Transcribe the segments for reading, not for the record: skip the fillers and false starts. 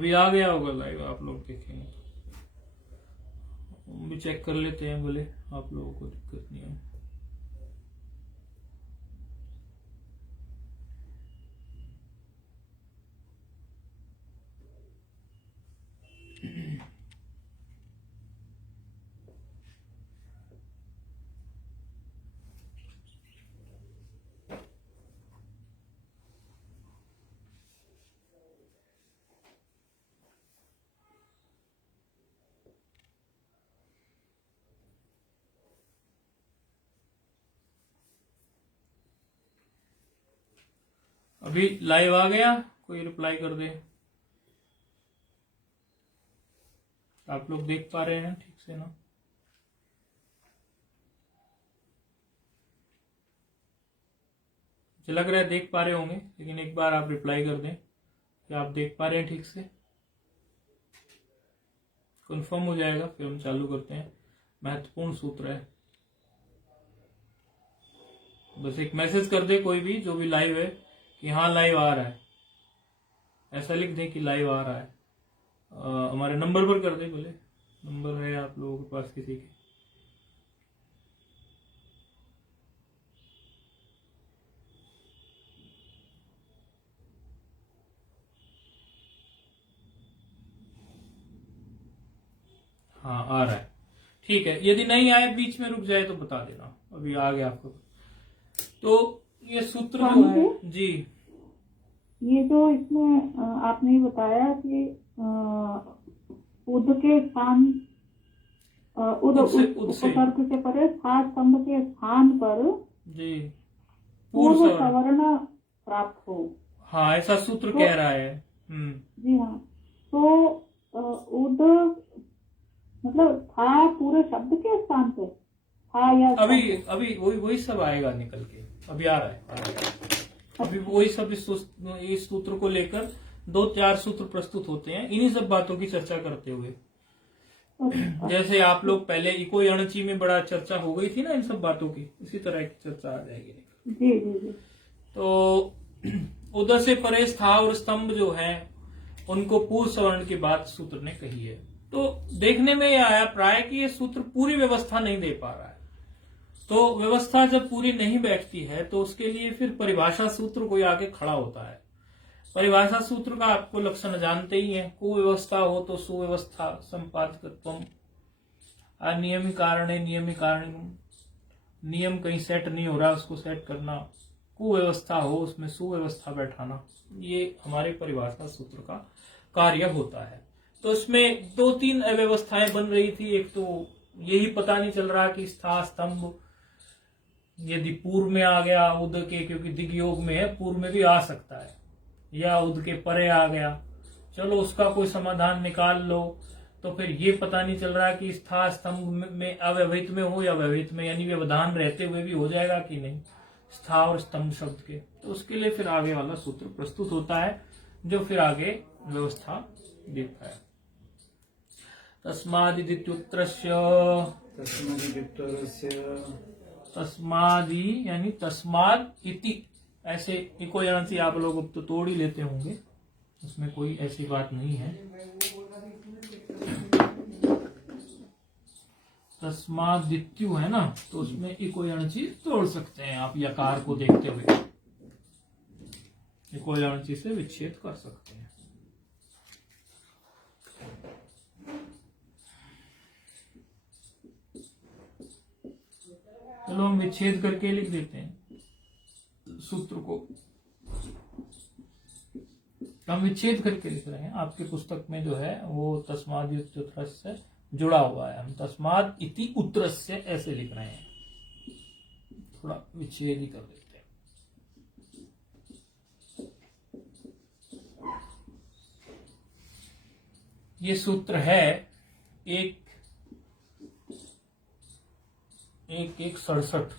अभी आ गया होगा लाइव, आप लोग देखेंगे तो हम भी चेक कर लेते हैं, बोले आप लोगों को दिक्कत नहीं है। अभी लाइव आ गया, कोई रिप्लाई कर दे। आप लोग देख पा रहे हैं ठीक से ना? मुझे लग रहा है देख पा रहे होंगे, लेकिन एक बार आप रिप्लाई कर दें कि आप देख पा रहे हैं ठीक से। कंफर्म हो जाएगा, फिर हम चालू करते हैं। महत्वपूर्ण सूत्र है, बस एक मैसेज कर दे कोई भी जो भी लाइव है कि हाँ लाइव आ रहा है, ऐसा लिख दे कि लाइव आ रहा है। हमारे नंबर पर कर दे, बोले नंबर है आप लोगों के पास किसी के? हाँ आ रहा है, ठीक है। यदि नहीं आए, बीच में रुक जाए तो बता देना। अभी आ गया आपको। तो ये सूत्र जो है जी, ये जो इसमें आपने बताया कि उद के स्थान उपसर्ग से परे था स्तंभ के स्थान पर जी पूर्व सवर्ण प्राप्त हो। हाँ ऐसा सूत्र कह रहा है। जी हाँ, तो उद मतलब था पूरे शब्द के स्थान पे था या अभी वही सब आएगा निकल के। अभी आ रहा है, अभी वही सब इस सूत्र को लेकर 2-4 सूत्र प्रस्तुत होते हैं, इन्हीं सब बातों की चर्चा करते हुए। जैसे आप लोग पहले इको अणची में बड़ा चर्चा हो गई थी ना इन सब बातों की, इसी तरह की चर्चा आ जाएगी। जी जी जी। तो उधर से परे था और स्तंभ जो है उनको पूर्व सवर्ण की बात सूत्र ने कही है। तो देखने में यह आया प्राय कि ये सूत्र पूरी व्यवस्था नहीं दे पा रहा है। तो व्यवस्था जब पूरी नहीं बैठती है तो उसके लिए फिर परिभाषा सूत्र कोई आके खड़ा होता है। परिभाषा सूत्र का आपको लक्षण जानते ही है, कुव्यवस्था हो तो सुव्यवस्था संपादकत्वम, अनियमित कारण नियमित कारण, नियम कहीं सेट नहीं हो रहा उसको सेट करना, कुव्यवस्था हो उसमें सुव्यवस्था बैठाना, ये हमारे परिभाषा सूत्र का कार्य होता है। तो इसमें 2-3 अव्यवस्थाएं बन रही थी। एक तो यही पता नहीं चल रहा कि स्था स्तंभ यदि पूर्व में आ गया उद के, क्योंकि दिग योग में है, पूर्व में भी आ सकता है, या उद के परे आ गया, चलो उसका कोई समाधान निकाल लो। तो फिर ये पता नहीं चल रहा कि स्था स्तंभ में अव्यवहित में हो या व्यवहित में, यानी व्यवधान रहते हुए भी हो जाएगा कि नहीं स्था और स्तंभ शब्द के। तो उसके लिए फिर आगे वाला सूत्र प्रस्तुत होता है जो फिर आगे व्यवस्था देता है। तस्मादि यानी तस्माद इति, ऐसे इको यानी आप लोग तो तोड़ ही लेते होंगे, उसमें कोई ऐसी बात नहीं है। तस्मादित्यु है ना, तो उसमें इको यानी तोड़ सकते हैं आप, यकार को देखते हुए इको यानी से विच्छेद कर सकते हैं। चलो हम विच्छेद करके लिख देते हैं सूत्र को। हम विच्छेद करके लिख रहे हैं, आपके पुस्तक में जो है वो तस्माद से जुड़ा हुआ है। हम तस्माद इति उत्तरस्य ऐसे लिख रहे हैं, थोड़ा विच्छेद ही कर देते हैं। ये सूत्र है 1:67।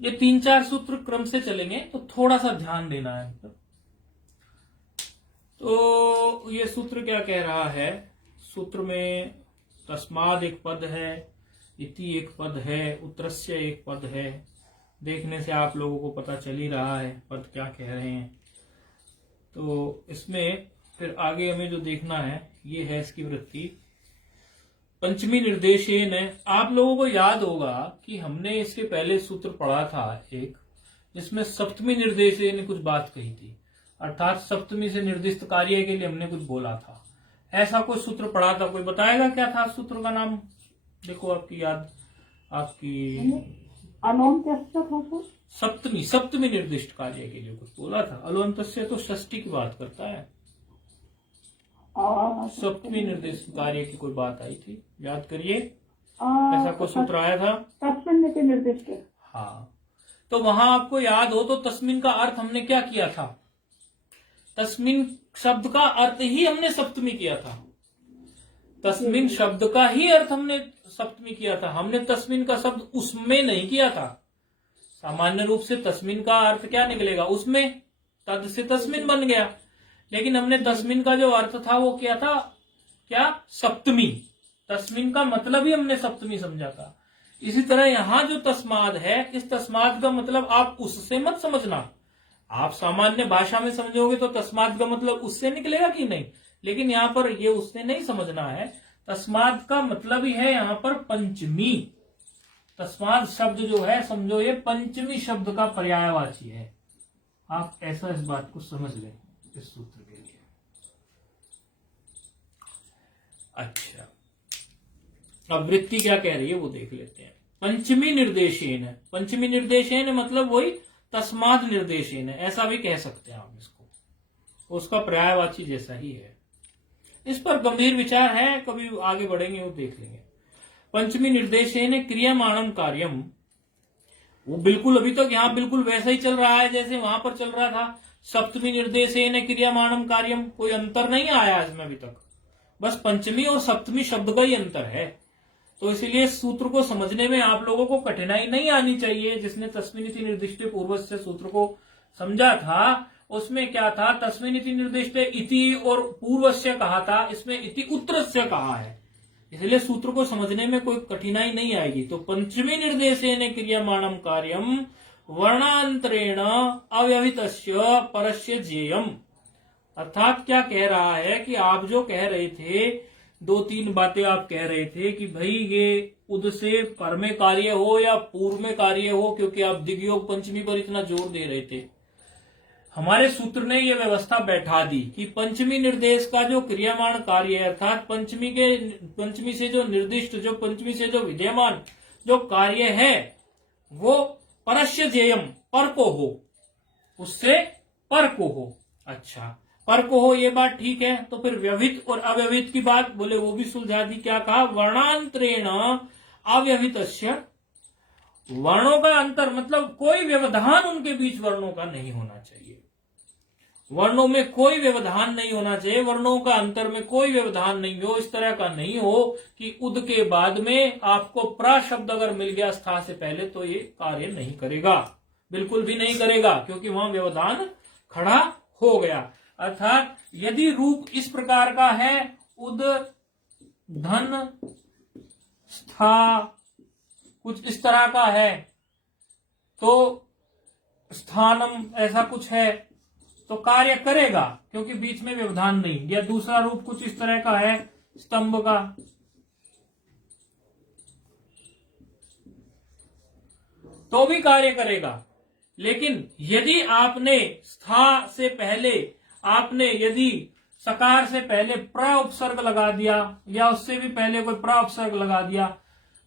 ये 3-4 सूत्र क्रम से चलेंगे तो थोड़ा सा ध्यान देना है। तो ये सूत्र क्या कह रहा है? सूत्र में तस्माद एक पद है, इति एक पद है, उत्तरस्य एक पद है, देखने से आप लोगों को पता चल ही रहा है पद क्या कह रहे हैं। तो इसमें फिर आगे हमें जो देखना है ये है इसकी वृत्ति। पंचमी निर्देशेन है। आप लोगों को याद होगा कि हमने इसके पहले सूत्र पढ़ा था एक, जिसमें सप्तमी निर्देशेन ने कुछ बात कही थी, अर्थात सप्तमी से निर्दिष्ट कार्य के लिए हमने कुछ बोला था। ऐसा कोई सूत्र पढ़ा था, कोई बताएगा क्या था सूत्र का नाम? देखो आपकी याद, आपकी अलोन्त्यस्य था सर। सप्तमी निर्दिष्ट कार्य के लिए कुछ बोला था। अलोन्त्यस्य तो षष्ठी की बात करता है, सप्तमी निर्दिष्ट कार्य की कोई बात आई थी, याद करिए। ऐसा कोई सूत्र आया था, तस्मिन् इति निर्दिष्ट। हाँ, तो वहां आपको याद हो तो तस्मिन का अर्थ हमने क्या किया था? तस्मिन शब्द का अर्थ ही हमने सप्तमी किया था। तस्मिन शब्द का ही अर्थ हमने सप्तमी किया था। हमने तस्मिन का शब्द उसमें नहीं किया था। सामान्य रूप से तस्मिन का अर्थ क्या निकलेगा? उसमें, तद से तस्मिन बन गया। लेकिन हमने तस्मिन का जो अर्थ था वो क्या था? क्या? सप्तमी। तस्मिन का मतलब ही हमने सप्तमी समझा था। इसी तरह यहां जो तस्माद है, इस तस्माद का मतलब आप उससे मत समझना। आप सामान्य भाषा में समझोगे तो तस्माद का मतलब उससे निकलेगा कि नहीं, लेकिन यहाँ पर ये उससे नहीं समझना है। तस्माद का मतलब ही है यहाँ पर पंचमी। तस्माद शब्द जो है समझो ये पंचमी शब्द का पर्यायवाची है। आप ऐसा इस बात को समझ लें इस सूत्र के लिए। अच्छा, अब वृत्ति क्या कह रही है वो देख लेते हैं। पंचमी निर्देशेन है। पंचमी निर्देशेन मतलब वही तस्माद निर्देशेन है, ऐसा भी कह सकते हैं आप इसको, उसका पर्यायवाची जैसा ही है। इस पर गंभीर विचार है, कभी आगे बढ़ेंगे वो देख लेंगे। पंचमी निर्देशेन क्रियमाणम कार्यम, वो बिल्कुल अभी तक यहाँ बिल्कुल वैसा ही चल रहा है जैसे वहां पर चल रहा था। सप्तमी निर्देशेन क्रियमाणम कार्यम, कोई अंतर नहीं आया इसमें अभी तक, बस पंचमी और सप्तमी शब्द का ही अंतर है। तो इसीलिए सूत्र को समझने में आप लोगों को कठिनाई नहीं आनी चाहिए। जिसने तस्मिनिति निर्दिष्टे पूर्वस्य सूत्र को समझा था उसमें क्या था? तस्मिनिति निर्दिष्टे इति और पूर्वस्य कहा था, इसमें इति उत्तरस्य कहा है। इसलिए सूत्र को समझने में कोई कठिनाई नहीं आएगी। तो पंचमी निर्देशेन क्रियमाणम कार्यम वर्णांतरेण अव्यवहितस्य परस्य ज्ञेयम्, अर्थात क्या कह रहा है कि आप जो कह रहे थे, दो तीन बातें आप कह रहे थे कि भाई ये उद से पर में कार्य हो या पूर्व में कार्य हो, क्योंकि आप दिग्योग पंचमी पर इतना जोर दे रहे थे। हमारे सूत्र ने ये व्यवस्था बैठा दी कि पंचमी निर्देश का जो क्रियामाण कार्य है, अर्थात पंचमी से जो निर्दिष्ट, जो पंचमी से जो विद्यमान जो कार्य है वो परस्य ज्ञेयम्, पर को हो, उससे पर को हो। अच्छा, पर को हो ये बात ठीक है। तो फिर व्यवहित और अव्यवहित की बात बोले वो भी सुलझा दी। क्या कहा? वर्णांतरेण अव्यवहितस्य, वर्णों का अंतर मतलब कोई व्यवधान उनके बीच वर्णों का नहीं होना चाहिए। वर्णों में कोई व्यवधान नहीं होना चाहिए, वर्णों का अंतर में कोई व्यवधान नहीं हो। इस तरह का नहीं हो कि उद के बाद में आपको प्र शब्द अगर मिल गया स्था से पहले तो ये कार्य नहीं करेगा, बिल्कुल भी नहीं करेगा, क्योंकि वहां व्यवधान खड़ा हो गया। अर्थात यदि रूप इस प्रकार का है, उद धन स्था कुछ इस तरह का है, तो स्थानम ऐसा कुछ है तो कार्य करेगा, क्योंकि बीच में व्यवधान नहीं। या दूसरा रूप कुछ इस तरह का है, स्तंभ का, तो भी कार्य करेगा। लेकिन यदि आपने स्था से पहले, आपने यदि सकार से पहले प्र उपसर्ग लगा दिया या उससे भी पहले कोई प्र उपसर्ग लगा दिया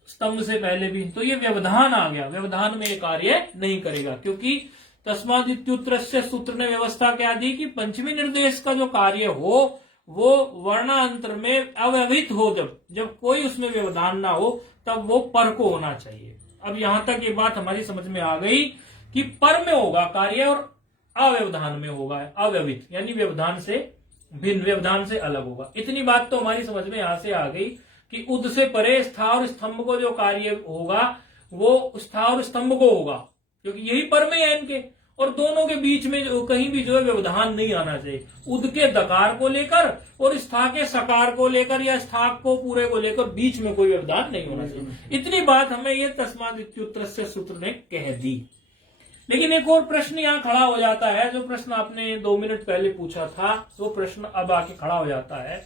स्तंभ से पहले भी, तो ये व्यवधान आ गया। व्यवधान में ये कार्य नहीं करेगा, क्योंकि तस्माद् इत्युत्तरस्य सूत्र ने व्यवस्था क्या दी कि पंचमी निर्देश का जो कार्य हो वो वर्णांतर में अव्यवहित हो, जब कोई उसमें व्यवधान ना हो तब वो पर को होना चाहिए। अब यहां तक ये बात हमारी समझ में आ गई कि पर में होगा कार्य और अव्यवधान में होगा अव्यवहित, यानी व्यवधान से भिन्न, व्यवधान से अलग होगा। इतनी बात तो हमारी समझ में यहां से आ गई कि उद से परे स्था और स्तंभ को जो कार्य होगा वो स्था और स्तंभ को होगा, क्योंकि यही पर में है इनके, और दोनों के बीच में कहीं भी जो है व्यवधान नहीं आना चाहिए। उद के दकार को लेकर और स्था के सकार को लेकर या स्था को पूरे को लेकर बीच में कोई व्यवधान नहीं होना चाहिए। इतनी बात हमें ये तस्माद् इत्युत्तरस्य सूत्र ने कह दी। लेकिन एक और प्रश्न यहाँ खड़ा हो जाता है, जो प्रश्न आपने 2 मिनट पहले पूछा था, वो प्रश्न अब आके खड़ा हो जाता है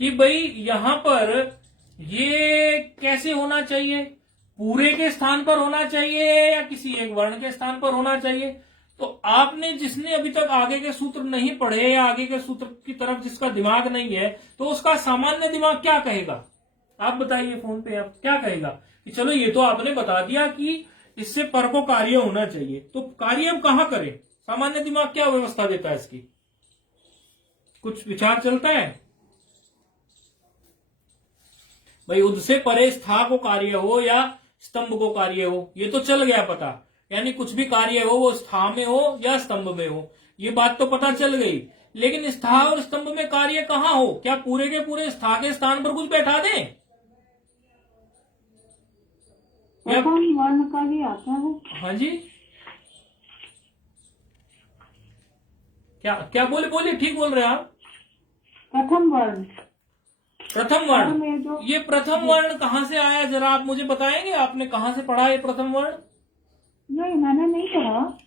कि भाई यहाँ पर ये कैसे होना चाहिए, पूरे के स्थान पर होना चाहिए या किसी एक वर्ण के स्थान पर होना चाहिए। तो आपने, जिसने अभी तक आगे के सूत्र नहीं पढ़े या आगे के सूत्र की तरफ जिसका दिमाग नहीं है, तो उसका सामान्य दिमाग क्या कहेगा? आप बताइए फोन पे, आप क्या कहेगा कि चलो ये तो आपने बता दिया कि इससे पर को कार्य होना चाहिए, तो कार्य हम कहां करें? सामान्य दिमाग क्या व्यवस्था देता है इसकी? कुछ विचार चलता है? भाई उद से परे स्था को कार्य हो या स्तंभ को कार्य हो, ये तो चल गया पता, यानी कुछ भी कार्य हो वो स्था में हो या स्तंभ में हो, ये बात तो पता चल गई। लेकिन स्था और स्तंभ में कार्य कहां हो? क्या पूरे के पूरे स्था के स्थान पर कुछ बैठा दें? प्रथम वर्ण का ही आता है। हाँ जी, क्या क्या बोले ठीक बोल रहे हैं आप। प्रथम वर्ण, प्रथम वर्ण, में जो ये प्रथम वर्ण कहाँ से आया, जरा आप मुझे बताएंगे, आपने कहाँ से पढ़ा ये प्रथम वर्ण? नहीं, मैंने नहीं पढ़ा।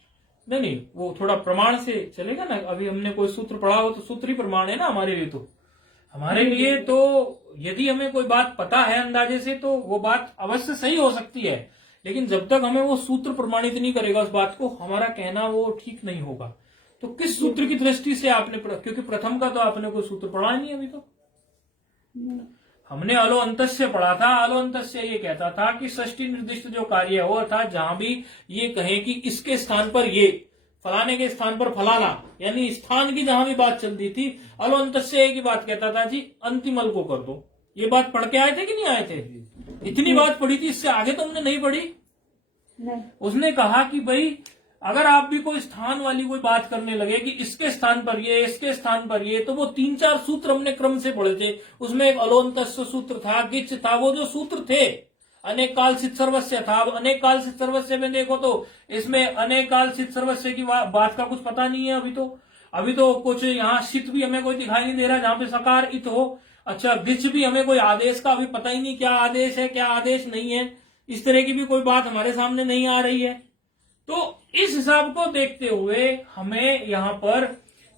नहीं, वो थोड़ा प्रमाण से चलेगा ना। अभी हमने कोई सूत्र पढ़ा हो तो सूत्र ही प्रमाण है ना हमारे लिए। तो हमारे लिए तो यदि हमें कोई बात पता है अंदाजे से, तो वो बात अवश्य सही हो सकती है, लेकिन जब तक हमें वो सूत्र प्रमाणित नहीं करेगा उस बात को, हमारा कहना वो ठीक नहीं होगा। तो किस सूत्र की दृष्टि से आपने पढ़ा? क्योंकि प्रथम का तो आपने कोई सूत्र पढ़ा नहीं अभी तो। हमने अलो अंतस्य पढ़ा था। अलो अंतस्य ये कहता था कि षष्ठी निर्दिष्ट जो कार्य हो, अर्थात जहां भी ये कहे कि इसके स्थान पर ये, फलाने के स्थान पर फलाना, यानी स्थान की जहां भी बात चलती थी, अलो अंतस्य की बात कहता था जी अंतिमल को कर दो। ये बात पढ़ के आए थे कि नहीं आए थे? इतनी बात पढ़ी थी, इससे आगे तो हमने नहीं पढ़ी। उसने कहा कि भाई अगर आप भी कोई स्थान वाली कोई बात करने लगे कि इसके स्थान पर ये, इसके स्थान पर ये, तो वो 3-4 सूत्र हमने क्रम से पढ़े थे। उसमें एक अलोन्तस्य सूत्र था, गिच था, वो जो सूत्र थे, अनेक काल सित सर्वस्व था। अब अनेक काल सित सर्वस्व में देखो तो इसमें अनेक काल सित सर्वस्व की बात का कुछ पता नहीं है अभी तो कुछ यहाँ शीत भी हमें कोई दिखाई नहीं दे रहा जहां पे सकार इत हो। अच्छा, गिच भी हमें कोई आदेश का अभी पता ही नहीं, क्या आदेश है क्या आदेश नहीं है, इस तरह की भी कोई बात हमारे सामने नहीं आ रही है। तो इस हिसाब को देखते हुए हमें यहाँ पर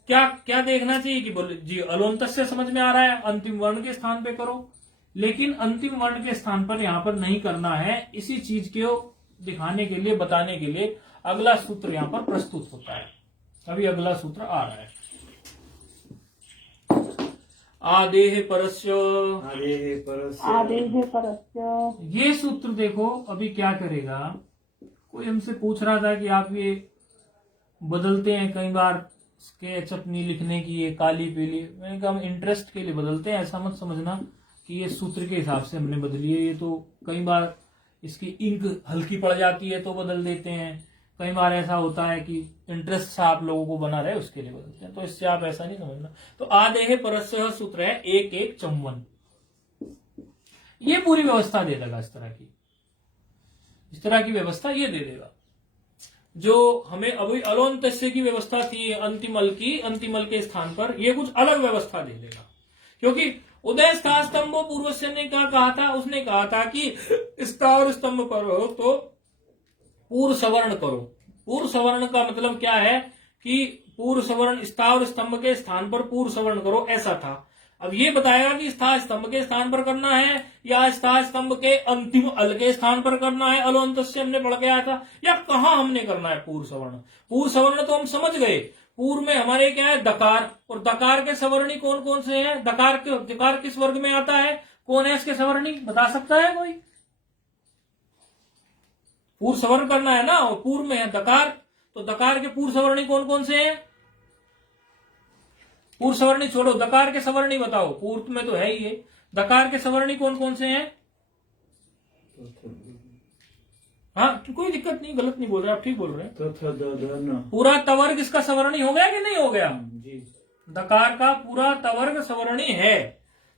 क्या क्या देखना चाहिए कि बोले जी अलोन्तस्य समझ में आ रहा है, अंतिम वर्ण के स्थान पे करो, लेकिन अंतिम वर्ण के स्थान पर यहाँ पर नहीं करना है। इसी चीज को दिखाने के लिए, बताने के लिए अगला सूत्र यहाँ पर प्रस्तुत होता है। अभी अगला सूत्र आ रहा है, आदेह परस्य। आदेह परस्य। ये सूत्र देखो अभी क्या करेगा। कोई हमसे पूछ रहा था कि आप ये बदलते हैं कई बार स्केच अपनी लिखने की, ये काली पीली। मैंने कहा हम इंटरेस्ट के लिए बदलते हैं, ऐसा मत समझना कि ये सूत्र के हिसाब से हमने बदली है। ये तो कई बार इसकी इंक हल्की पड़ जाती है तो बदल देते हैं, कई बार ऐसा होता है कि इंटरेस्ट सा आप लोगों को बना रहे उसके लिए बदलते हैं, तो इससे आप ऐसा नहीं समझना। तो आदेह परस्य सूत्र है 1-1-54। ये पूरी व्यवस्था दे देगा, इस तरह की व्यवस्था ये दे देगा। जो हमें अभी अलोन्तस्य की व्यवस्था थी अंतिमल की, अंतिमल के स्थान पर ये कुछ अलग व्यवस्था दे देगा। क्योंकि उदय स्था स्तंभो पूर्वस्य ने क्या कहा था? उसने कहा था कि स्था और स्तंभ पर हो तो पूर्व सवर्ण करो। पूर्व सवर्ण का मतलब क्या है कि पूर्व सवर्ण स्था और स्तंभ के स्थान पर पूर्व सवर्ण करो, ऐसा था। अब ये बताएगा कि स्था स्तंभ के स्थान पर करना है या स्था स्तंभ के अंतिम अल के स्थान पर करना है, अलोन्तस्य हमने पढ़ के आया था, या कहां हमने करना है पूर्व सवर्ण। पूर्व सवर्ण तो हम समझ गए, पूर्व में हमारे क्या है? दकार। और दकार के सवर्णी कौन कौन से हैं? दकार किस वर्ग में आता है? कौन है इसके सवर्णी, बता सकता है कोई? पूर्व सवर्ण करना है ना, और पूर्व में है दकार, तो दकार के पूर्व सवर्णी कौन कौन से हैं? पूर्व सवर्णी छोड़ो, दकार के सवर्णी बताओ। पूर्व में तो है ही है, दकार के सवर्णी कौन कौन से हैं? हाँ, कोई दिक्कत नहीं, गलत नहीं बोल रहे आप, ठीक बोल रहे हैं। पूरा तवर्ग इसका सवर्णी हो गया कि नहीं हो गया? दकार का पूरा तवर्ग सवर्णी है,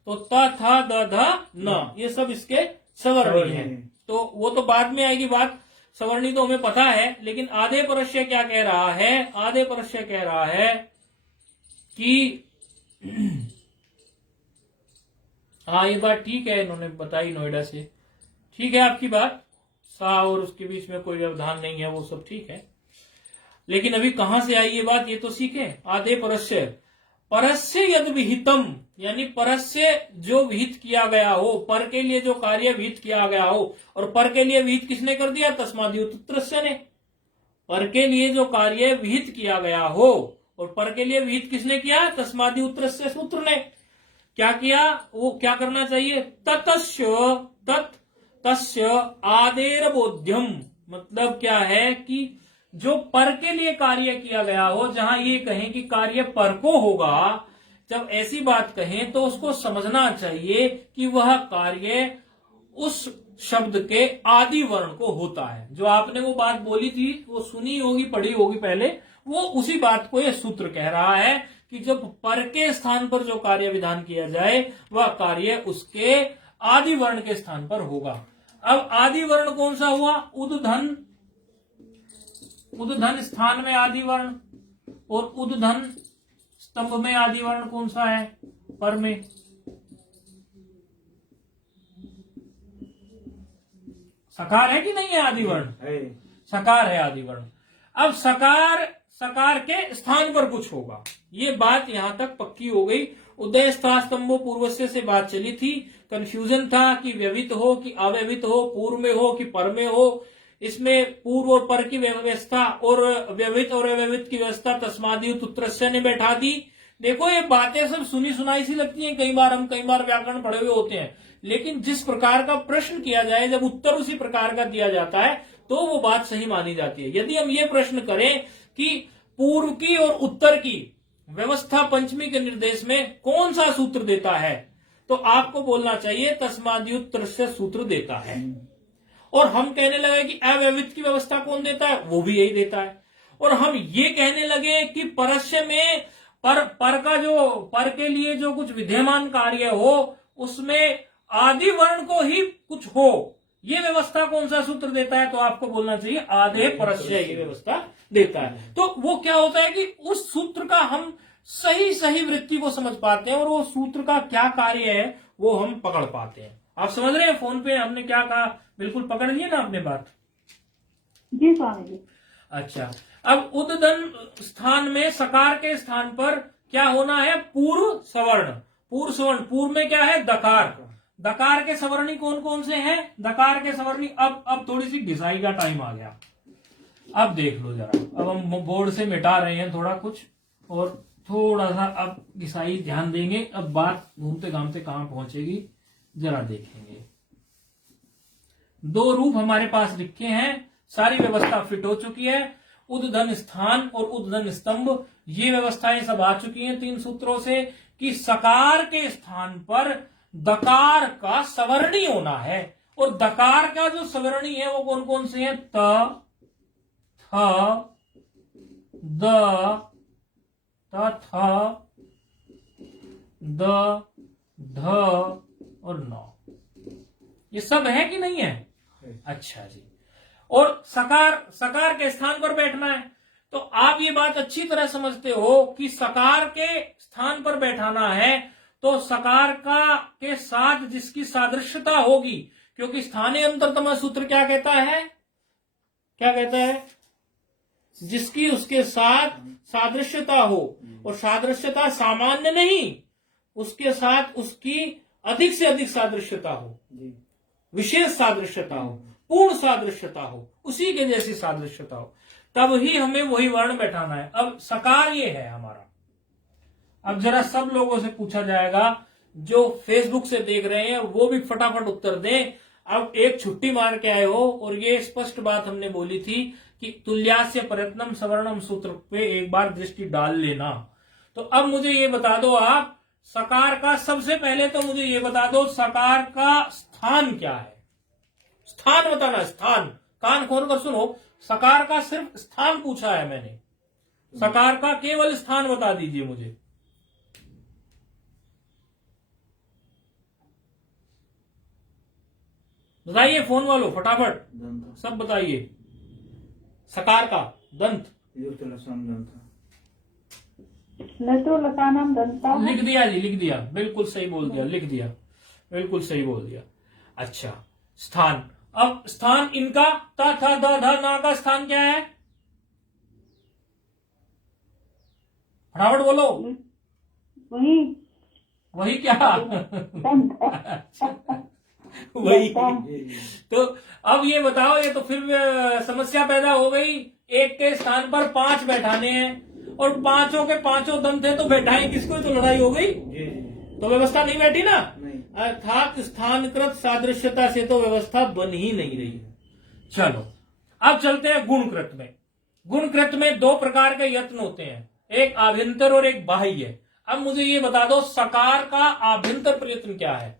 तो त था द ध न, ये सब इसके सवर्णी है। तो वो तो बाद में आएगी बात, सवर्णी तो हमें पता है। लेकिन आधे परस्य क्या कह रहा है? आधे परस्य कह रहा है कि हाँ, ये बात ठीक है, इन्होंने बताई नोएडा से, ठीक है आपकी बात, सा और उसके बीच में कोई व्यवधान नहीं है, वो सब ठीक है। लेकिन अभी कहां से आई ये बात, ये तो सीखें। आधे परस्य, परस्य यद विहितम, यानी परस्य जो विहित किया गया हो, पर के लिए जो कार्य विहित किया गया हो, और पर के लिए विहित किसने कर दिया, तस्माद्युतत्रस्य ने। पर के लिए जो कार्य विहित किया गया हो, और पर के लिए विहित किसने किया, तस्माद्युतत्रस्य सूत्र ने। क्या किया, वो क्या करना चाहिए, तस्य आदेर बोध्यम, मतलब क्या है कि जो पर के लिए कार्य किया गया हो, जहां ये कहें कि कार्य पर को होगा, जब ऐसी बात कहें तो उसको समझना चाहिए कि वह कार्य उस शब्द के आदि वर्ण को होता है। जो आपने वो बात बोली थी, वो सुनी होगी, पढ़ी होगी पहले, वो उसी बात को ये सूत्र कह रहा है कि जब पर के स्थान पर जो कार्य विधान किया जाए, वह कार्य उसके आदि वर्ण के स्थान पर होगा। अब आदि वर्ण कौन सा हुआ, उद्धन, उद्धन स्थान में आदि वर्ण, और उद्धन स्तंभ में आदि वर्ण कौन सा है, पर में। सकार है कि नहीं है आदि वर्ण, सकार है आदि वर्ण। अब सकार के स्थान पर कुछ होगा, ये बात यहां तक पक्की हो गई। उदय स्था स्तंभो पूर्वस्य से बात चली थी, कंफ्यूजन था कि व्यवित हो कि अव्यवित हो, पूर्व में हो कि पर में हो। इसमें पूर्व और पर की व्यवस्था और व्यवित और अव्यवित की व्यवस्था तस्माद्युतत्रस्य ने बैठा दी। देखो ये बातें सब सुनी सुनाई सी लगती हैं, कई बार व्याकरण पढ़े हुए होते हैं, लेकिन जिस प्रकार का प्रश्न किया जाए, जब उत्तर उसी प्रकार का दिया जाता है, तो वो बात सही मानी जाती है। यदि हम ये प्रश्न करें कि पूर्व की और उत्तर की व्यवस्था पंचमी के निर्देश में कौन सा सूत्र देता है, तो आपको बोलना चाहिए तस्माद्युतत्रस्य सूत्र देता है। और हम कहने लगे कि अव्यवित की व्यवस्था कौन देता है, वो भी यही देता है। और हम ये कहने लगे कि परस्य में पर के लिए जो कुछ विद्यमान कार्य हो, उसमें आदि वर्ण को ही कुछ हो, ये व्यवस्था कौन सा सूत्र देता है, तो आपको बोलना चाहिए आधे परस्य ये व्यवस्था देता है। तो वो क्या होता है कि उस सूत्र का हम सही वृत्ति को समझ पाते हैं, और वो सूत्र का क्या कार्य है वो हम पकड़ पाते हैं। आप समझ रहे हैं फोन पे हमने क्या कहा, बिल्कुल पकड़ लिया ना आपने बात। जी स्वामी जी। अच्छा, अब उद्दन स्थान में सकार के स्थान पर क्या होना है, पूर्व सवर्ण। पूर्व सवर्ण, पूर्व में क्या है, दकार। दकार के सवर्णी कौन कौन से हैं, दकार के सवर्णी। अब थोड़ी सी घिसाई का टाइम आ गया, अब देख लो जरा। अब हम बोर्ड से मिटा रहे हैं थोड़ा कुछ, और थोड़ा सा अब घिसाई ध्यान देंगे। अब बात घूमते घामते कहां पहुंचेगी जरा देखेंगे। दो रूप हमारे पास लिखे हैं, सारी व्यवस्था फिट हो चुकी है। उद्धन स्थान और उद्धन स्तंभ, ये व्यवस्थाएं सब आ चुकी हैं 3 सूत्रों से, कि सकार के स्थान पर दकार का सवर्णी होना है। और दकार का जो सवर्णी है वो कौन कौन से हैं, त, थ, द, थ, द, ध और न। ये सब है कि नहीं है, अच्छा जी। और सकार के स्थान पर बैठना है, तो आप ये बात अच्छी तरह समझते हो कि सकार के स्थान पर बैठाना है, तो सकार के साथ जिसकी सादृश्यता होगी, क्योंकि स्थानीय अंतरतम सूत्र क्या कहता है, क्या कहता है, जिसकी उसके साथ सादृश्यता हो, और सादृश्यता सामान्य नहीं, उसके साथ उसकी अधिक से अधिक सादृश्यता हो, विशेष सादृश्यता हो, पूर्ण सादृश्यता हो, उसी के जैसी सादृश्यता हो, तब ही हमें वही वर्ण बैठाना है। अब सकार ये है हमारा। अब जरा सब लोगों से पूछा जाएगा, जो फेसबुक से देख रहे हैं वो भी फटाफट उत्तर दें। अब एक छुट्टी मार के आए हो, और ये स्पष्ट बात हमने बोली थी कि तुल्यास्य प्रयत्नम सवर्णम सूत्र पे एक बार दृष्टि डाल लेना। तो अब मुझे ये बता दो आप, सकार का सबसे पहले तो मुझे ये बता दो, सकार का स्थान क्या है, स्थान बताना, स्थान। कान खोल कर सुनो, सकार का सिर्फ स्थान पूछा है मैंने, सकार का केवल स्थान बता दीजिए मुझे। बताइए फोन वालों फटाफट, सब बताइए। सकार का दंत, लटो लकानाम दंता। लिख दिया जी, लिख दिया, बिल्कुल सही बोल दिया, लिख दिया, बिल्कुल सही बोल दिया। अच्छा, स्थान। अब स्थान इनका ता था धा धा ना का स्थान क्या है, फटाफट बोलो। वही वही क्या? वही। तो अब ये बताओ, ये तो फिर समस्या पैदा हो गई। एक के स्थान पर 5 बैठाने हैं और पांचों के पांचों दम थे, तो बैठाए किसको? तो लड़ाई हो गई, तो व्यवस्था नहीं बैठी ना। अर्थात स्थानकृत सादृश्यता से तो व्यवस्था बन ही नहीं रही। चलो अब चलते हैं गुणकृत में। गुणकृत में 2 प्रकार के यत्न होते हैं, एक आभ्यंतर और एक बाह्य। अब मुझे ये बता दो, सकार का आभ्यंतर प्रयत्न क्या है?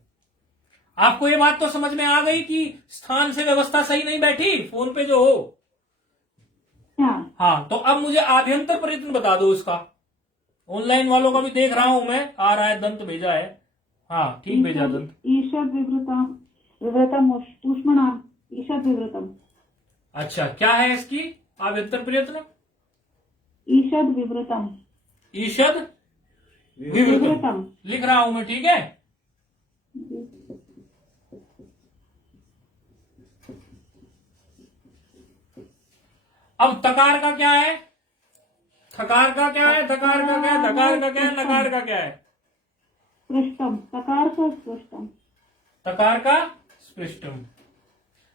आपको ये बात तो समझ में आ गई कि स्थान से व्यवस्था सही नहीं बैठी, फोन पे जो हो। हाँ, तो अब मुझे आभ्यंतर प्रयत्न बता दो इसका। ऑनलाइन वालों का भी देख रहा हूं मैं, आ रहा है, दंत भेजा है। हाँ ठीक भेजा दंत। ईषद विवृतम ऊष्मणाम ईषद विवृतम। अच्छा, क्या है इसकी आभ्यंतर प्रयत्न? ईषद विवृतम। ईषद विवृतम लिख रहा हूं मैं, ठीक है। अब तकार का क्या है? थकार का क्या है? धकार का क्या है? धकार का क्या है? नकार का क्या है? स्पृष्टम। तकार का स्पृष्टम। तकार का स्पृष्टम।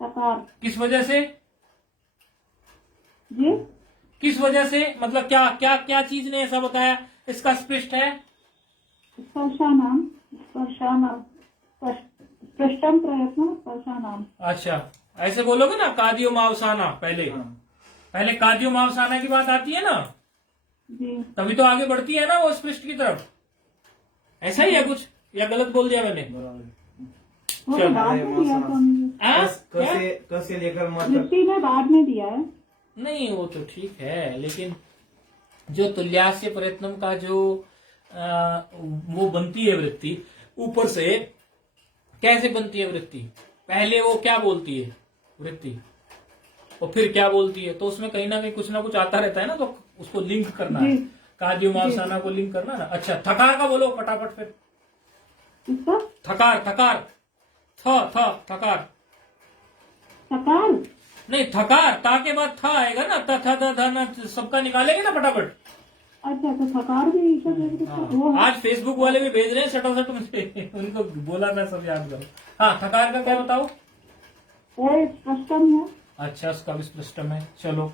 तकार किस वजह से? जी, किस वजह से? मतलब क्या क्या क्या चीज ने ऐसा बताया इसका स्पृष्ट है? स्पर्शानाम स्पृष्टम प्रयत्न स्पर्शानाम। अच्छा, ऐसे बोलोगे ना, कादियो मावसाना। पहले कादियो मावसाना की बात आती है ना, जी, तभी तो आगे बढ़ती है ना वो स्पृष्ट की तरफ। ऐसा ही है कुछ, या गलत बोल दिया मैंने? वो तो बाद में दिया था मुझे। कसे लेकर वृत्ति में बाद में दिया है। नहीं, वो तो ठीक है, लेकिन जो तुल्यास्य प्रयत्नम का जो वो बनती है वृत्ति, ऊपर से कैसे बनती है वृत्ति? पहले वो क्या बोलती है वृत्ति, और फिर क्या बोलती है, तो उसमें कहीं ना कहीं कुछ ना कुछ आता रहता है ना, तो उसको लिंक करना है, कादियो मावसाना को लिंक करना ना। अच्छा, थकार का बोलो फटाफट फिर। किसका? थकार, थकार, थकार सकार नहीं, थकार, ता के बाद था आएगा ना, था सबका निकालेंगे ना फटाफट। अच्छा, तो थकार भी ईषद विवृतम वो है। आज फेसबुक वाले भी भेज रहे हैं सटासट मुझे, उनको बोला था सब याद करो। हाँ, थकार का क्या बताओ? वो स्पष्टम है। अच्छा, उसका भी स्पष्टम है। चलो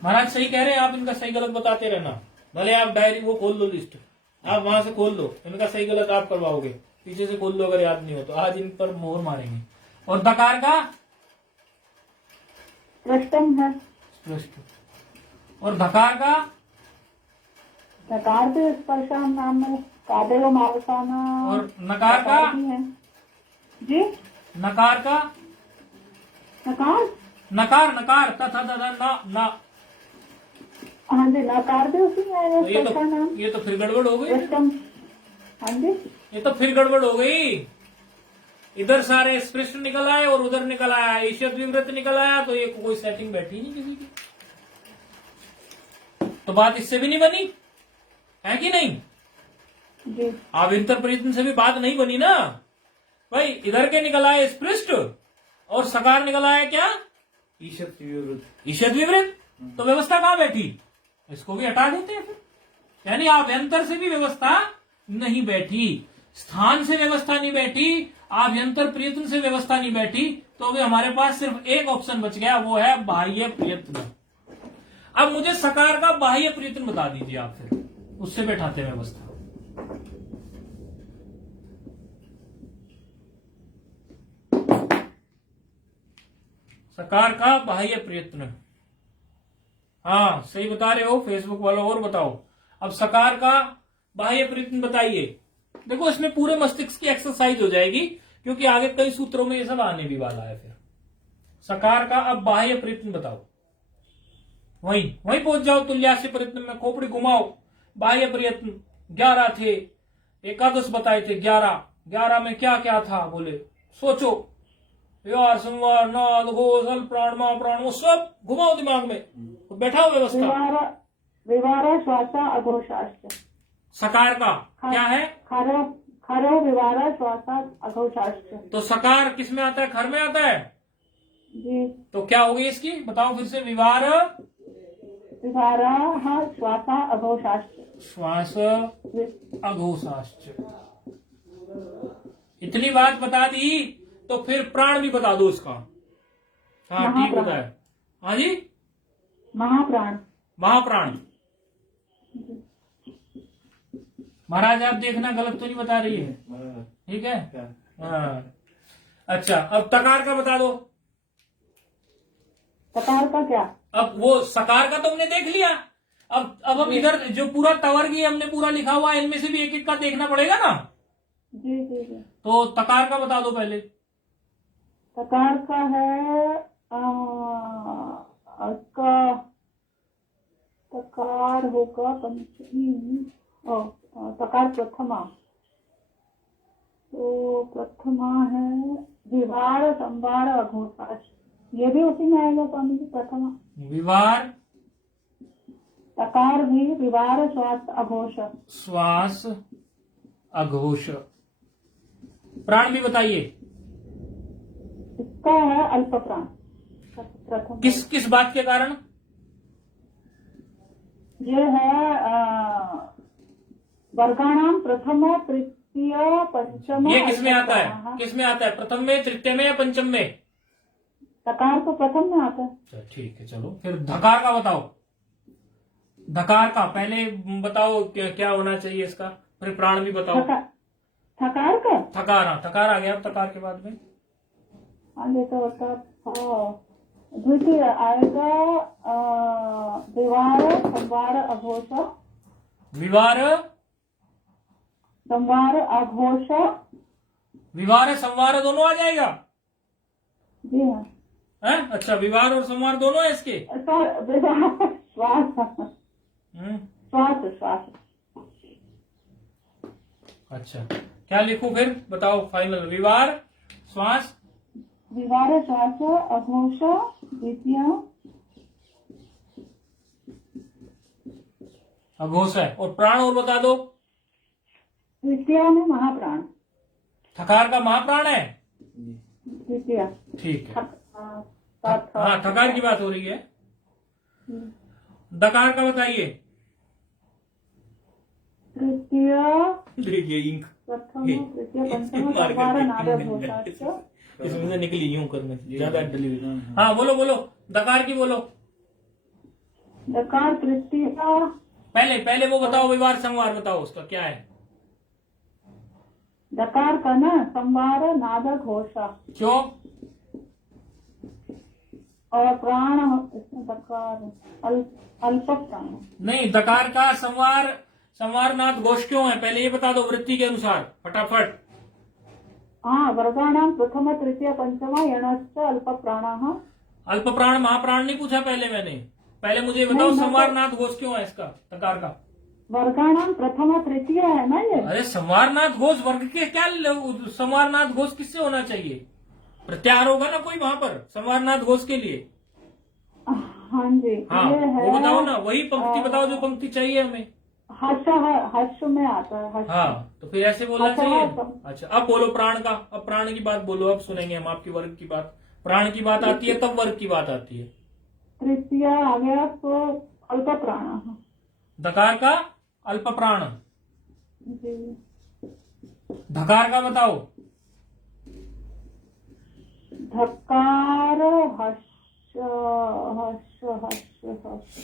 महाराज सही कह रहे हैं आप, इनका सही गलत बताते रहना। भले आप डायरी वो खोल लो, लिस्ट आप वहां से खोल लो, इनका सही गलत आप करवाओगे, पीछे से खोल लो अगर याद नहीं हो तो। आज इन पर मोहर मारेंगे। और दकार का स्पष्टम है। स्पष्ट। और धकार का? नकार तो स्पर्शान नाम में कादियो मावसाना। और नकार का? है जी। नकार का? नकार नकार, नकार तथा ना। हाँ जी, नकार भी उसी में आएगा। तो स्पर्शान नाम ये तो फिर गड़बड़ हो गई। स्पष्टम। हाँ जी, ये तो फिर गड़बड़ हो गई। इधर सारे स्पृष्ट निकल आए और उधर निकल आया ईषद विवृत निकल आया, तो ये कोई सेटिंग बैठी नहीं किसी की। तो बात इससे भी नहीं बनी है कि नहीं? जी, आभ्यंतर प्रयत्न से भी बात नहीं बनी ना भाई। इधर के निकल आए स्पृष्ट और सकार निकल आया क्या? ईषद विवृत। ईषद विवृत। तो व्यवस्था कहां बैठी? इसको भी हटा देते हैं फिर। यानी आभ्यंतर से भी व्यवस्था नहीं बैठी, स्थान से व्यवस्था नहीं बैठी, आभ्यंतर प्रयत्न से व्यवस्था नहीं बैठी, तो अभी हमारे पास सिर्फ एक ऑप्शन बच गया, वो है बाह्य प्रयत्न। अब मुझे सकार का बाह्य प्रयत्न बता दीजिए आप, फिर उससे बैठाते हैं व्यवस्था। सकार का बाह्य प्रयत्न। हाँ सही बता रहे हो फेसबुक वालों, और बताओ। अब सकार का बाह्य प्रयत्न बताइए। देखो इसमें पूरे मस्तिष्क की एक्सरसाइज हो जाएगी, क्योंकि आगे कई सूत्रों में ये सब आने भी वाला है। फिर सकार का अब बाह्य प्रयत्न बताओ। वहीं पहुंच जाओ। तुल्यास्य प्रयत्न में खोपड़ी घुमाओ। बाह्य प्रयत्न 11 थे, एकादश बताए थे। 11 में क्या क्या था बोले, सोचो। यार संवार, नाद, घोष, अल प्राण, महाप्राण, वो सब घुमाओ दिमाग में, तो बैठाओ व्यवस्था। विवारा श्वासा अघोषाश्च। सकार का क्या है? खरो विवारा श्वासा अघोषाश्च। तो सकार किस में आता है? खर में आता है जी। तो क्या होगी इसकी? बताओ फिर से। विवार विवाराः श्वासा अघोषाश्च। श्वास अघोषाश्च। इतनी बात बता दी तो फिर प्राण भी बता दो उसका। हाँ ठीक महाप्राण। होता है। हाँ जी, महाप्राण। महाप्राण। महाराज आप देखना गलत तो नहीं बता रही है, ठीक है। हाँ अच्छा, अब तकार का बता दो। तकार का क्या? अब वो सकार का तुमने देख लिया, अब हम इधर जो पूरा तवर्गी हमने पूरा लिखा हुआ है, इनमें से भी एक एक का देखना पड़ेगा ना। जी जी जी। तो तकार का बता दो पहले। तकार का है उसका तकार होगा पंचमी। तकार प्रथमा, तो प्रथमा है विवार संवार अघोषाश। ये भी उसी में आएगा स्वामी जी, प्रथमा। विवार तकार भी विवार श्वास अघोष। श्वास अघोष। प्राण भी बताइए। इसका है अल्प प्राण प्रथम। किस किस बात के कारण? ये है वर्गाणाम प्रथम तृतीय पंचम। ये किसमें आता है, किसमें आता है? प्रथम में, तृतीय में या पंचम में? तकार तो प्रथम में आता है। अच्छा ठीक है, चलो फिर धकार का बताओ। धकार का पहले बताओ क्या क्या होना चाहिए इसका, फिर प्राण भी बताओ। थकार का थकार, हाँ थकार आ गया। अब तकार के बाद में आगे तो होता द्वितीय आएगा विवार संवार अघोष। विवार संवार अघोष। विवार संवार दोनों आ जाएगा जी हाँ। है? अच्छा, विवार और संवार दोनों है इसके। विवार श्वास श्वास श्वास। अच्छा, क्या लिखूं फिर बताओ फाइनल? विवार श्वास, विवार श्वास अघोष द्वितीय अघोष है। और प्राण और बता दो। द्वितीय में महाप्राण। थकार का महाप्राण है। द्वितीय ठीक है, हाँ थकार की बात हो रही है। दकार का बताइए। तृतीय देखिए इंक प्रथम तृतीय पंचम संवार नाद घोषाश्च। इसमें से निकली यूं करने से ज्यादा डली हुई। हाँ बोलो बोलो, दकार की बोलो। दकार तृतीय। पहले पहले वो बताओ, विवार संवार बताओ, उसका क्या है? दकार का ना संवार नाद घोषा। क्यों? और प्राण इसमें दकार अल्प प्राण। नहीं, दकार का संवार संवारनाथ घोष क्यों है, पहले ये बता दो वृत्ति के अनुसार फटाफट। हाँ, वर्गाणाम प्रथम तृतीय पंचम यणश्च अल्प प्राण। अल्प प्राण महाप्राण नहीं पूछा पहले मैंने, पहले मुझे बताओ संवारनाथ घोष क्यों है इसका दकार का? वर्गाणाम प्रथम तृतीय है ना ये। अरे संवारनाथ घोष वर्ग के क्या, संवारनाथ घोष किससे होना चाहिए? प्रत्याहार होगा ना कोई वहां पर संवारनाथ घोष के लिए। हाँ जी, हाँ ये है। वो बताओ ना, वही पंक्ति बताओ जो पंक्ति चाहिए हमें। हर्ष में आता है हर्ष। हाँ तो फिर ऐसे बोलना अच्छा, चाहिए। हाँ। अच्छा अब बोलो प्राण का, अब प्राण की बात बोलो, अब सुनेंगे हम आपकी वर्ग की बात। प्राण की बात आती है तब वर्ग की बात आती है। तृतीय आ गया तो अल्प प्राण। दकार का अल्प प्राण। जी। धकार का बताओ। धकार हर्ष हर्ष हर्ष हर्ष।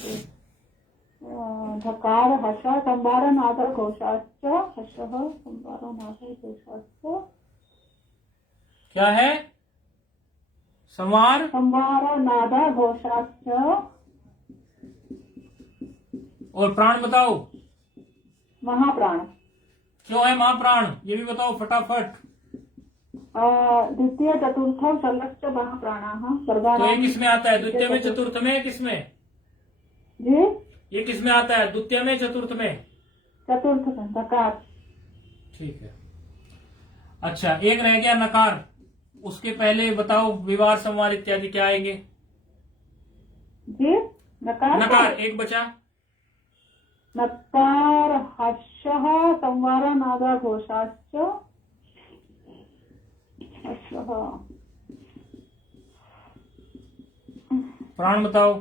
धकार हर्ष संवार नाद घोषाश्च। हर्ष संवार नाद घोषाश्च। क्या है? संवार संवार नाद घोषाश्च। और प्राण बताओ। महाप्राण। क्यों है महाप्राण, ये भी बताओ फटाफट। द्वितीय चतुर्थ शलश्च महाप्राणाः। तो ये किसमें आता है? द्वितीय में, चतुर्थ में, किसमें? जी, ये किसमें आता है? द्वितीय में, चतुर्थ में? चतुर्थ में धकार। ठीक है। अच्छा एक रह गया नकार, उसके पहले बताओ विवार संवार इत्यादि क्या आएंगे? जी, नकार। नकार एक बचा। नकार हर्षः संवार नाद घोषाश्च। हर्षः। प्राण बताओ।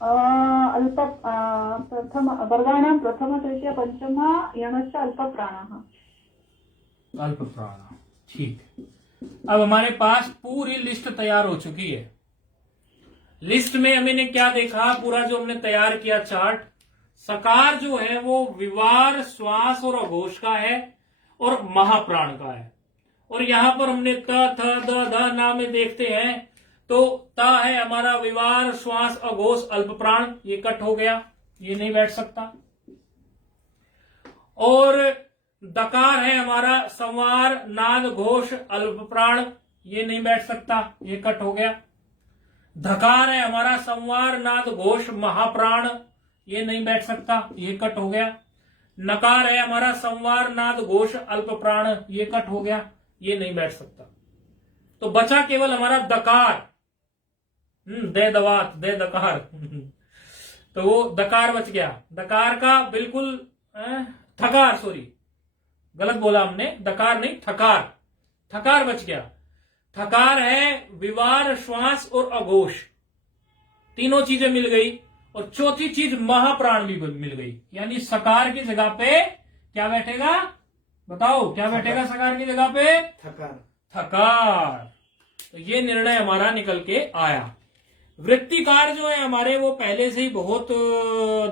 अल्प प्रथम वर्गाणां प्रथम तृतीय पंचम यणश्च अल्पप्राणः। अल्प प्राण, ठीक है। अब हमारे पास पूरी लिस्ट तैयार हो चुकी है। लिस्ट में हमने क्या देखा, पूरा जो हमने तैयार किया चार्ट, सकार जो है वो विवार, श्वास और अघोष का है और महाप्राण का है। और यहां पर हमने त, थ, द, ध, ना में देखते हैं तो ता है हमारा विवार, श्वास, अघोष, अल्प प्राण, ये कट हो गया, ये नहीं बैठ सकता। और दकार है हमारा संवार, नाद, घोष, अल्प प्राण, ये नहीं बैठ सकता, ये कट हो गया। धकार है हमारा संवार, नाद, घोष, महाप्राण, ये नहीं बैठ सकता, ये कट हो गया। नकार है हमारा संवार, नाद, घोष, अल्प प्राण, ये कट हो गया, ये नहीं बैठ सकता। तो बचा केवल हमारा दकार, दे दवात, दे दकार तो वो दकार बच गया। दकार का बिल्कुल थकार, सॉरी गलत बोला हमने, दकार नहीं थकार, थकार बच गया। थकार है विवार, श्वास और अघोष, तीनों चीजें मिल गई। और चौथी चीज महाप्राण भी मिल गई, यानी सकार की जगह पे क्या बैठेगा, बताओ क्या बैठेगा सकार की जगह पे, थकार। थकार। तो ये निर्णय हमारा निकल के आया। वृत्तिकार जो है हमारे वो पहले से ही बहुत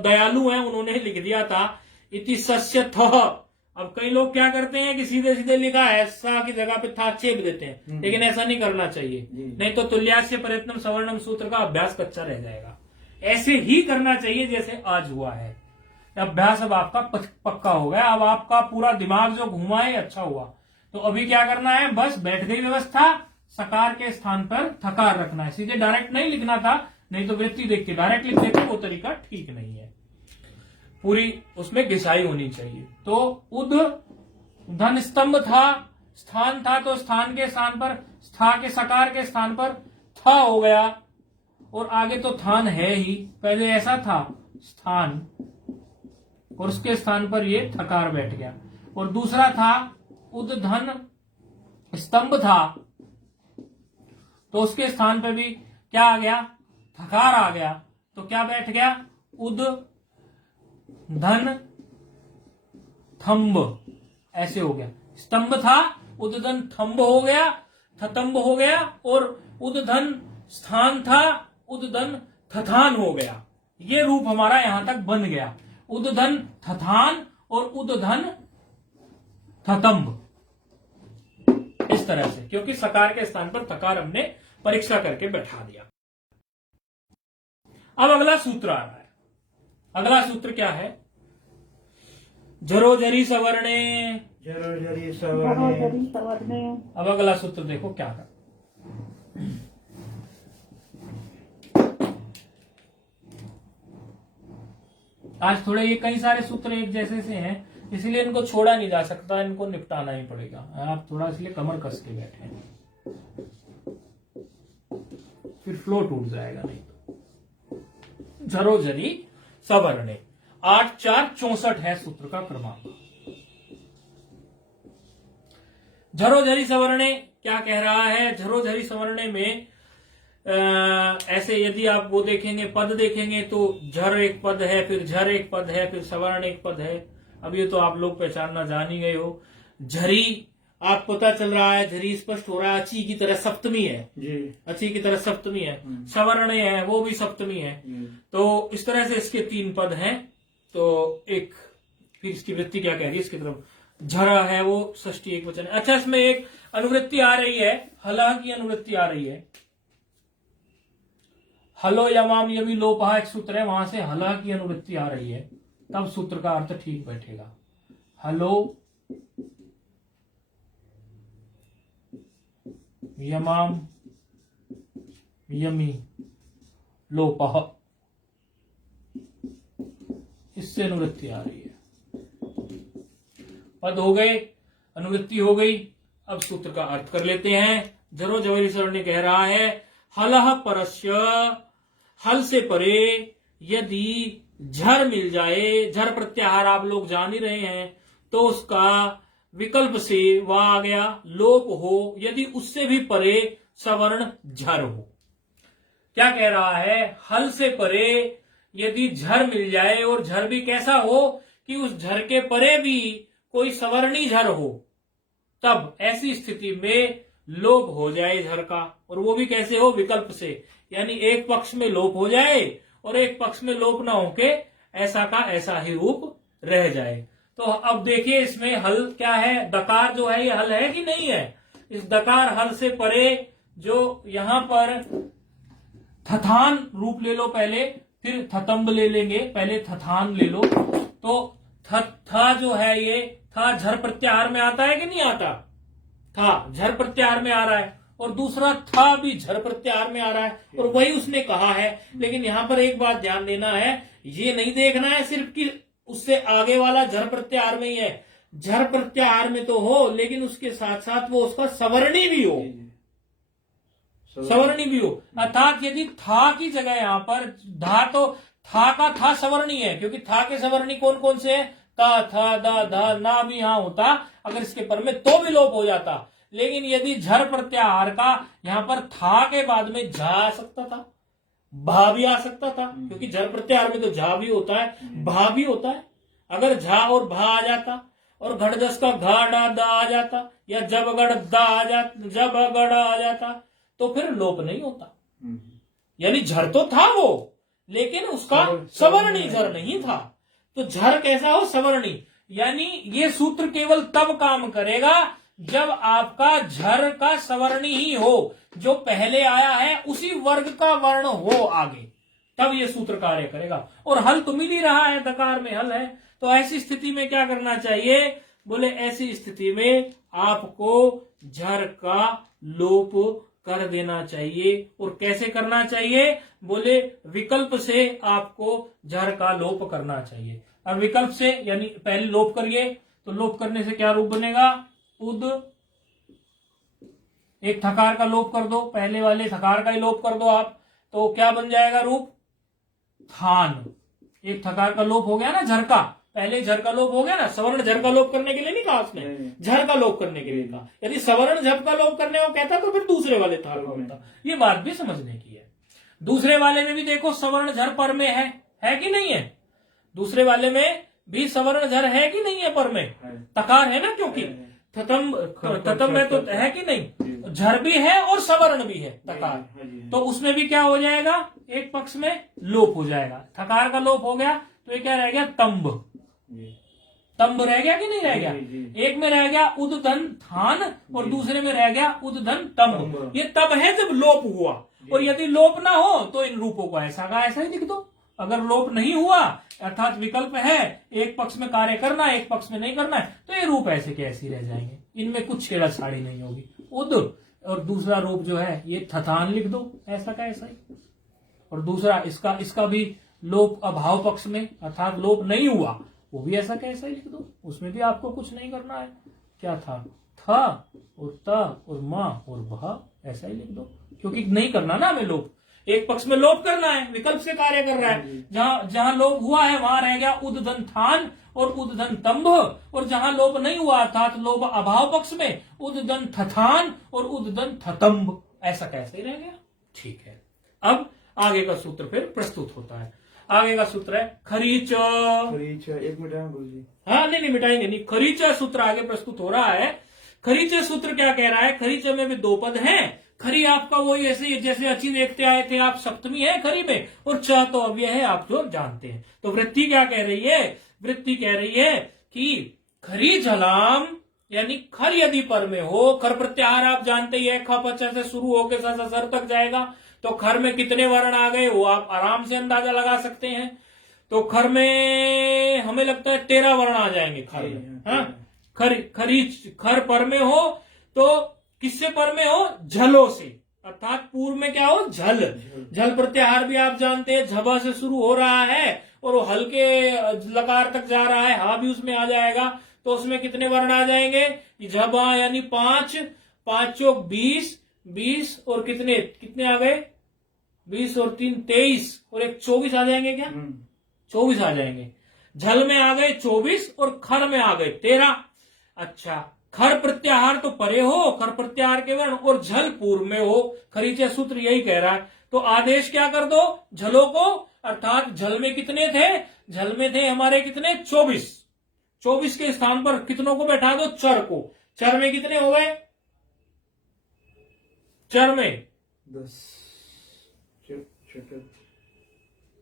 दयालु हैं, उन्होंने लिख दिया था इति सस्य थ। अब कई लोग क्या करते हैं कि सीधे सीधे लिखा है, सा की जगह पे था छेद देते हैं, लेकिन ऐसा नहीं करना चाहिए, नहीं तो तुल्यास्य प्रयत्नम सवर्णम सूत्र का अभ्यास कच्चा रह जाएगा। ऐसे ही करना चाहिए जैसे आज हुआ है। अभ्यास अब आपका पक्का हो गया, अब आपका पूरा दिमाग जो घुमा है अच्छा हुआ। तो अभी क्या करना है, बस बैठ गई व्यवस्था, सकार के स्थान पर थकार रखना है, सीधे डायरेक्ट नहीं लिखना था, नहीं तो वृत्ति देख के डायरेक्ट लिख देते, वो तरीका ठीक नहीं है, पूरी उसमें घिसाई होनी चाहिए। तो उद धन स्तंभ था, स्थान था, तो स्थान के स्थान पर स्था के सकार के स्थान पर था हो गया, और आगे तो थान है ही, पहले ऐसा था स्थान, और उसके स्थान पर ये थकार बैठ गया। और दूसरा था उद धन स्तंभ था, तो उसके स्थान पर भी क्या आ गया, थकार आ गया, तो क्या बैठ गया, उद धन थंब, ऐसे हो गया। स्तंभ था, उदधन थंब हो गया, थतंब हो गया, और उदधन स्थान था, उदधन थथान हो गया। ये रूप हमारा यहां तक बन गया, उदधन थथान और उदधन थतंब, इस तरह से, क्योंकि सकार के स्थान पर थकार हमने परीक्षा करके बैठा दिया। अब अगला सूत्र आ रहा है। अगला सूत्र क्या है, झरोझरी सवर्णे, झरोझरी झरोझरी सवर्णे। सवर्णे। अब अगला सूत्र देखो क्या है। आज थोड़े ये कई सारे सूत्र एक जैसे से हैं, इसलिए इनको छोड़ा नहीं जा सकता, इनको निपटाना ही पड़ेगा। आप थोड़ा इसलिए कमर कस के बैठे हैं, फिर फ्लो टूट जाएगा नहीं तो। झरोझरी सवर्णे, 8 4 64 है सूत्र का क्रमांक। झरोझरी सवर्णे क्या कह रहा है, झरोझरी सवर्णे में ऐसे यदि आप वो देखेंगे, पद देखेंगे तो झर एक पद है, फिर झर एक पद है, फिर सवर्ण एक पद है। अब ये तो आप लोग पहचानना जान ही गए हो। झरी आप पता चल रहा है, झरी स्पष्ट हो रहा है, अची की तरह सप्तमी है जी, अची की तरह सप्तमी है। सवर्ण है वो भी सप्तमी है। तो इस तरह से इसके 3 पद हैं। तो एक फिर इसकी वृत्ति क्या कह रही है, इसकी तरफ झर है वो षष्ठी एक वचन है। अच्छा, इसमें एक अनुवृत्ति आ रही है, हला की अनुवृत्ति आ रही है। हलो यमाम यमी लोपहा एक सूत्र है, वहां से हला की अनुवृत्ति आ रही है, तब सूत्र का अर्थ ठीक बैठेगा। हलो यमाम यमी लोपह, इससे अनुवृत्ति आ रही है। पद हो गए, अनुवृत्ति हो गई। अब सूत्र का अर्थ कर लेते हैं। झरोझरी सवर्णे कह रहा है, हलह परस्य, हल से परे यदि झर मिल जाए, झर प्रत्याहार आप लोग जान ही रहे हैं, तो उसका विकल्प से वह आ गया लोप हो, यदि उससे भी परे सवर्ण झर हो। क्या कह रहा है, हल से परे यदि झर मिल जाए और झर भी कैसा हो कि उस झर के परे भी कोई सवर्णी झर हो, तब ऐसी स्थिति में लोप हो जाए झर का, और वो भी कैसे हो, विकल्प से, यानी एक पक्ष में लोप हो जाए और एक पक्ष में लोप ना होके ऐसा का ऐसा ही रूप रह जाए। तो अब देखिए इसमें हल क्या है, दकार जो है ये हल है कि नहीं है। इस दकार हल से परे जो यहां पर थथान रूप ले लो पहले, फिर थतम्ब ले लेंगे, पहले थथान ले लो। तो था जो है ये था झर प्रत्याहार में आता है कि नहीं आता, था झर प्रत्याहार में आ रहा है, और दूसरा था भी झर प्रत्याहार में आ रहा है, और वही उसने कहा है। लेकिन यहां पर एक बात ध्यान देना है, ये नहीं देखना है सिर्फ कि उससे आगे वाला झर प्रत्याहार में ही है, झर प्रत्याहार में तो हो लेकिन उसके साथ साथ वो उसका सवर्णी भी हो, सवर्णी भी हो। अर्थात यदि था की जगह यहां पर धा, तो था का था सवर्णी है, क्योंकि था के सवर्णी कौन कौन से हैं, ता, था, दा, धा, ना भी यहां होता अगर इसके पर में तो भी लोप हो जाता। लेकिन यदि झर प्रत्याहार का यहां पर था के बाद में झा आ सकता था, भा भी आ सकता था, क्योंकि झर प्रत्याहार में तो झा भी होता है, भा भी होता है। अगर झा और भा आ जाता और घड़दस का घा डा दा आ जाता, या जब गड़ दा आ जाता, जब गड़ा आ जाता, तो फिर लोप नहीं होता। यानी झर तो था वो, लेकिन उसका सवर्णी झर नहीं था। तो झर कैसा हो, सवर्णी। यानी ये सूत्र केवल तब काम करेगा जब आपका झर का सवर्णी ही हो, जो पहले आया है उसी वर्ग का वर्ण हो आगे, तब ये सूत्र कार्य करेगा। और हल तो मिल ही रहा है, दकार में हल है। तो ऐसी स्थिति में क्या करना चाहिए, बोले ऐसी स्थिति में आपको झर का लोप कर देना चाहिए। और कैसे करना चाहिए, बोले विकल्प से आपको झर का लोप करना चाहिए। अब विकल्प से यानी पहले लोप करिए, तो लोप करने से क्या रूप बनेगा, उद, एक थकार का लोप कर दो, पहले वाले थकार का ही लोप कर दो आप, तो क्या बन जाएगा रूप, थान। एक थकार का लोप हो गया ना झर का, पहले झर का लोप हो गया ना, सवर्ण झर का लोप करने के लिए नहीं कहा उसने, झर का लोप करने के लिए कहा। यदि सवर्ण झर का लोप करने को कहता तो फिर दूसरे वाले थाल का होता। ये बात भी समझने की है। दूसरे वाले में भी देखो सवर्ण झर पर में है कि नहीं है, दूसरे वाले में भी सवर्ण झर है कि नहीं है, पर में तकार है ना, क्योंकि ततम में तो है कि नहीं, झर भी है और सवर्ण भी है तकार, तो उसमें भी क्या हो जाएगा, एक पक्ष में लोप हो जाएगा। थकार का लोप हो गया तो ये क्या रह गया, तंब, तंब रह गया कि नहीं रह गया। एक में रह गया उद्धन थान और दूसरे में रह गया उद्धन तंब। ये तब है जब लोप हुआ, और यदि लोप ना हो तो इन रूपों को ऐसा का ऐसा ही लिख दो। अगर लोप नहीं हुआ अर्थात विकल्प है, एक पक्ष में कार्य करना है एक पक्ष में नहीं करना है, तो ये रूप ऐसे के ऐसे रह जाएंगे, इनमें कुछ छेड़छाड़ी नहीं होगी। उद और दूसरा रूप जो है ये थथान लिख दो, ऐसा का ऐसा ही। और दूसरा इसका भी लोप अभाव पक्ष में अर्थात लोप नहीं हुआ, वो भी ऐसा का ऐसा ही लिख दो, उसमें भी आपको कुछ नहीं करना है। क्या था और त और मां और भा, ऐसा ही लिख दो, क्योंकि नहीं करना ना हमें लोप, एक पक्ष में लोप करना है, विकल्प से कार्य कर रहा है। जहां लोप हुआ है वहां रह गया उद्धन थान और उद्धन तंभ, और जहां लोप नहीं हुआ अर्थात लोप अभाव पक्ष में उद्धन थथान और उद्धन थतंब, ऐसा कैसे ही रह गया। ठीक है, अब आगे का सूत्र फिर प्रस्तुत होता है। आगे का सूत्र है खरीच। एक मिनट बोलिए। हाँ नहीं मिटाएंगे नहीं, खरीच सूत्र आगे प्रस्तुत हो रहा है। खरीच सूत्र क्या कह रहा है, खरीच में भी दो पद हैं। खरी आपका वही ऐसे जैसे अची देखते आए थे आप, सप्तमी है खरी में, और च तो अव्यय है, आप जो जानते हैं। तो वृत्ति क्या कह रही है, वृत्ति कह रही है कि खरी झलाम यानी खर यदि पर में हो, खर प्रत्याहार आप जानते ही है, ख पच से शुरू होकर सर तक जाएगा, तो खर में कितने वर्ण आ गए वो आप आराम से अंदाजा लगा सकते हैं। तो खर में हमें लगता है 13 वर्ण आ जाएंगे खर में। हाँ, खर पर में हो तो किससे पर में हो, झलो से, अर्थात पूर्व में क्या हो, झल। झल प्रत्याहार भी आप जानते हैं, झबा से शुरू हो रहा है और वो हल्के लकार तक जा रहा है, हा भी उसमें आ जाएगा। तो उसमें कितने वर्ण आ जाएंगे, झबा यानी 5, 5 चौक 20 और कितने आ गए, 20 और 3 23 और एक 24 आ जाएंगे। क्या 24 आ जाएंगे। झल में आ गए 24 और खर में आ गए 13। अच्छा, खर प्रत्याहार तो परे हो, खर प्रत्याहार के वर्ण, और झल पूर्व में हो। खरीचे सूत्र यही कह रहा है। तो आदेश क्या कर दो, झलों को, अर्थात झल में कितने थे, झल में थे हमारे कितने 24, 24 के स्थान पर कितनों को बैठा दो, चर को। चर में कितने हो गए, चर में 10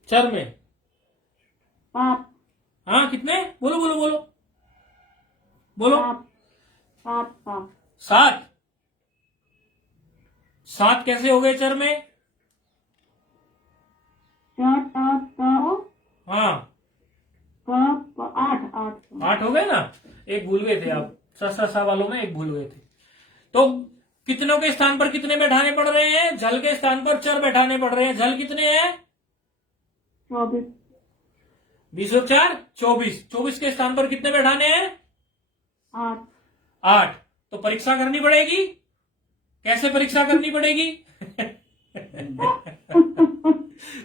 चर में 5 हाँ कितने, बोलो बोलो बोलो बोलो। 7 7 7 कैसे हो गए चर में, 4 7 हाँ 8 8 हो गए ना, एक भूल गए थे आप, सा वालों में एक भूल गए थे। तो कितनों के स्थान पर कितने बैठाने पड़ रहे हैं, झल के स्थान पर चर बैठाने पड़ रहे हैं। झल कितने हैं, 24 20 और 4 24, 24 के स्थान पर कितने बैठाने हैं, 8 8। तो परीक्षा करनी पड़ेगी, कैसे परीक्षा करनी पड़ेगी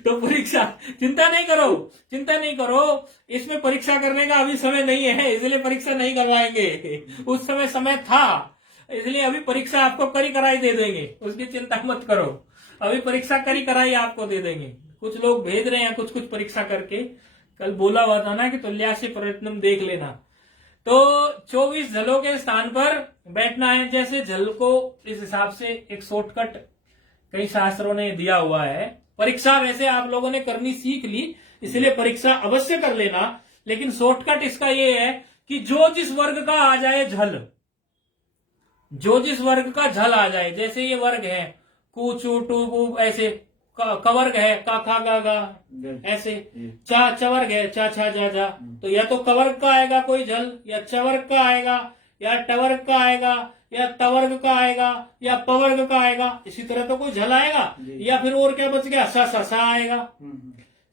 तो परीक्षा, चिंता नहीं करो, चिंता नहीं करो, इसमें परीक्षा करने का अभी समय नहीं है, इसलिए परीक्षा नहीं करवाएंगे। उस समय था, इसलिए अभी परीक्षा आपको करी कराई दे देंगे, उसकी चिंता मत करो। अभी परीक्षा करी कराई आपको दे देंगे। कुछ लोग भेज रहे हैं कुछ परीक्षा करके, कल बोला हुआ था ना कि तुल्यासी प्रयत्नम देख लेना। तो 24 झलों के स्थान पर बैठना है। जैसे झल को इस हिसाब से एक शॉर्टकट कई शास्त्रों ने दिया हुआ है। परीक्षा वैसे आप लोगों ने करनी सीख ली, इसलिए परीक्षा अवश्य कर लेना, लेकिन शॉर्टकट इसका ये है कि जो जिस वर्ग का आ जाए झल, जो जिस वर्ग का झल आ जाए, जैसे ये वर्ग है कु चू टू कु, ऐसे कवर्ग है का खा गा गा, ऐसे चा वर्ग है चा छा जा जा, तो या तो कवर्ग का आएगा कोई झल, या चवर्ग का आएगा, या टवर्ग का आएगा, या तवर्ग का आएगा, या पवर्ग का आएगा। इसी तरह तो कोई झल आएगा, या फिर और क्या बच गया, सा आएगा।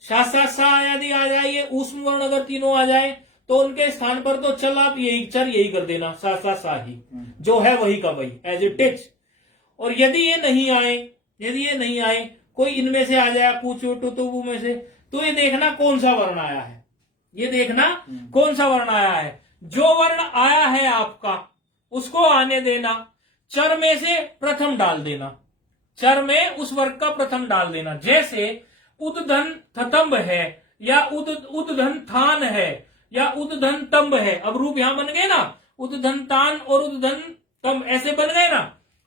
सा यदि आ जाए, ये ऊष्म वर्ण अगर तीनों आ जाए तो उनके स्थान पर तो चल आप यही चर यही कर देना, सा ही जो है वही का वही, एज इट इज। और यदि ये नहीं आए, यदि ये नहीं आए, कोई इनमें से आ जाए पूछो टुतुबु में से, तो ये देखना कौन सा वर्ण आया है, ये देखना कौन सा वर्ण आया है। जो वर्ण आया है आपका उसको आने देना, चर में से प्रथम डाल देना, चर में उस वर्ग का प्रथम डाल देना। जैसे उद्धन थतंब है, या उद्धन थान है, या उद्धन तंब है। अब रूप यहां बन गए ना, उद्धन तान और उद्धन तंब ऐसे बन गए ना।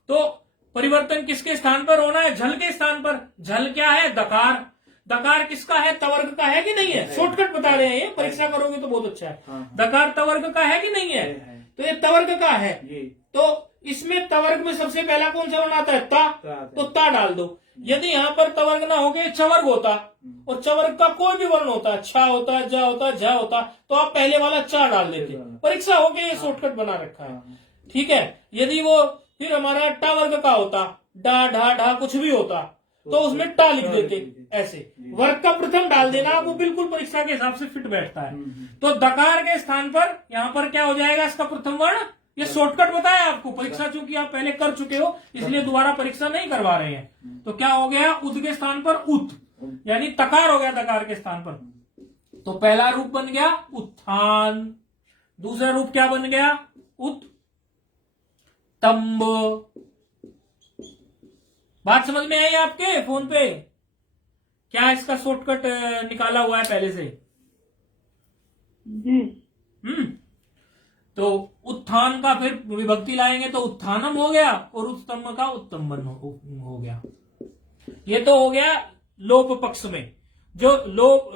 तो परिवर्तन किसके स्थान पर होना है, झल के स्थान पर। झल क्या है, दकार। दकार किसका है, तवर्ग का है कि नहीं है, शॉर्टकट बता रहे हैं, ये परीक्षा करोगे तो बहुत अच्छा है। दकार तवर्ग का है कि नहीं है, तो ये तवर्ग का है। तो इसमें तवर्ग में सबसे पहला कौन सा वर्ण आता है, ता, तो ता डाल दो। यदि यहाँ पर तवर्ग ना होके चवर्ग होता, और चवर्ग का कोई भी वर्ण होता, छा होता, जा होता, झा होता, तो आप पहले वाला चा डाल देते। परीक्षा होके ये शॉर्टकट बना रखा है, ठीक है। यदि वो फिर हमारा टा वर्ग का होता, डा ढा ढा कुछ भी होता, तो उसमें टा लिख देते। ऐसे वर्ग का प्रथम डाल देना, वो बिल्कुल परीक्षा के हिसाब से फिट बैठता है। तो दकार के स्थान पर यहाँ पर क्या हो जाएगा, इसका प्रथम वर्ण। ये शॉर्टकट बताया आपको, परीक्षा चूंकि आप पहले कर चुके हो इसलिए दोबारा परीक्षा नहीं करवा रहे हैं। तो क्या हो गया, उद के स्थान पर उत, यानी तकार हो गया दकार के स्थान पर। तो पहला रूप बन गया उत्थान, दूसरा रूप क्या बन गया, उत तंब। बात समझ में आई आपके फोन पे, क्या इसका शॉर्टकट निकाला हुआ है पहले से जी। तो उत्थान का फिर विभक्ति लाएंगे तो उत्थानम हो गया, और उत्तम का उत्तमन हो गया। ये तो हो गया लोप पक्ष में, जो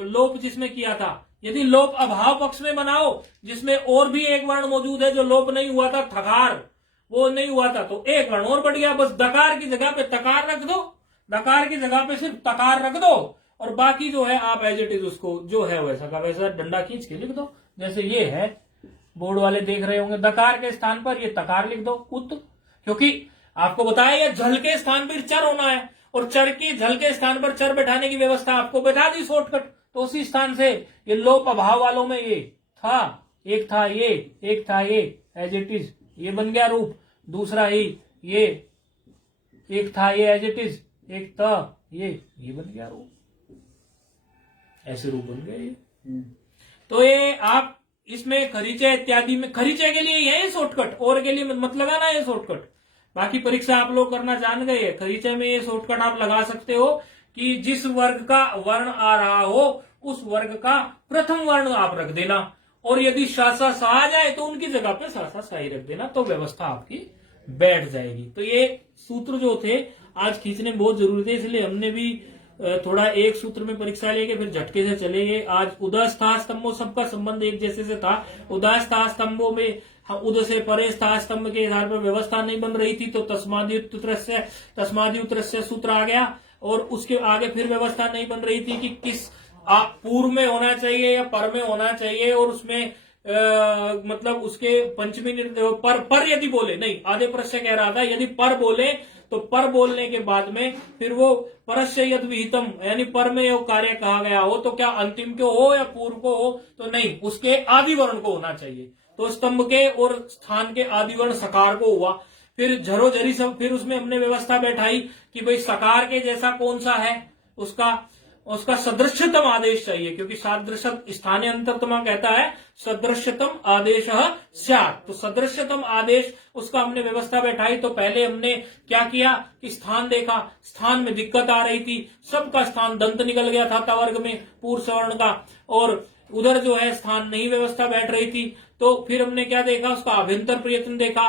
लोप जिसमें किया था। यदि लोप अभाव पक्ष में बनाओ, जिसमें और भी एक वर्ण मौजूद है जो लोप नहीं हुआ था, थकार, वो नहीं हुआ था, तो एक वर्ण और बढ़ गया। बस दकार की जगह पे तकार रख दो, दकार की जगह पे सिर्फ तकार रख दो, और बाकी जो है आप एज इट इज उसको जो है वैसा का वैसा डंडा खींच के लिख दो। जैसे ये है, बोर्ड वाले देख रहे होंगे, दकार के स्थान पर ये तकार लिख दो, उत, क्योंकि आपको बताया ये झल के स्थान पर चर होना है, और चर की झल के स्थान पर चर बैठाने की व्यवस्था आपको बैठा दी शॉर्टकट। तो उसी स्थान से ये लोप अभाव वालों में ये था, एक था ये, एक था ये, एज इट इज ये बन गया रूप। दूसरा ही ये, एक था ये एज इट इज, एक था ये बन गया रूप। ऐसे रूप बन गए ये। तो ये आप इसमें खरीचे इत्यादि में, खरीचे के लिए है ये शॉर्टकट, और के लिए मत लगाना ये शॉर्टकट। बाकी परीक्षा आप लोग करना जान गए, खरीचे में ये शॉर्टकट आप लगा सकते हो कि जिस वर्ग का वर्ण आ रहा हो उस वर्ग का प्रथम वर्ण आप रख देना, और यदि शासा सा आ जाए तो उनकी जगह पे शासा सा ही रख देना, तो व्यवस्था आपकी बैठ जाएगी। तो ये सूत्र जो थे आज खींचने बहुत जरूरी थे, इसलिए हमने भी थोड़ा एक सूत्र में परीक्षा लेके फिर झटके से चले गए। आज उदय स्था स्तंभों, सबका संबंध एक जैसे से था। उदय स्था स्तंभों में उद से परे स्था स्तंभ के आधार पर व्यवस्था नहीं बन रही थी, तो तस्माद्युत्रस्य सूत्र आ गया, और उसके आगे फिर व्यवस्था नहीं बन रही थी कि किस पूर्व में होना चाहिए या पर में होना चाहिए, और उसमें मतलब उसके पंचमी पर यदि बोले, नहीं आधे प्रश्न कह रहा था, यदि पर बोले तो पर बोलने के बाद में फिर वो परस्य यद विहितम, यानी पर में यो कार्य कहा गया हो तो क्या अंतिम को हो या पूर्व को हो, तो नहीं, उसके आदि वर्ण को होना चाहिए। तो स्तंभ के और स्थान के आदि वर्ण सकार को हुआ। फिर झरोझरी सब, फिर उसमें हमने व्यवस्था बैठाई कि भाई सकार के जैसा कौन सा है, उसका सदृश्यतम आदेश चाहिए, क्योंकि सादृश्य स्थानीय अंतरतमा कहता है सदृश्यतम आदेश स्यात्, तो सदृश्यतम आदेश उसका हमने व्यवस्था बैठाई। तो पहले हमने क्या किया कि स्थान देखा, स्थान में दिक्कत आ रही थी, सबका स्थान दंत निकल गया था वर्ग में पूर्व सवर्ण का, और उधर जो है स्थान नहीं व्यवस्था बैठ रही थी। तो फिर हमने क्या देखा, उसका आभ्यंतर प्रयत्न देखा।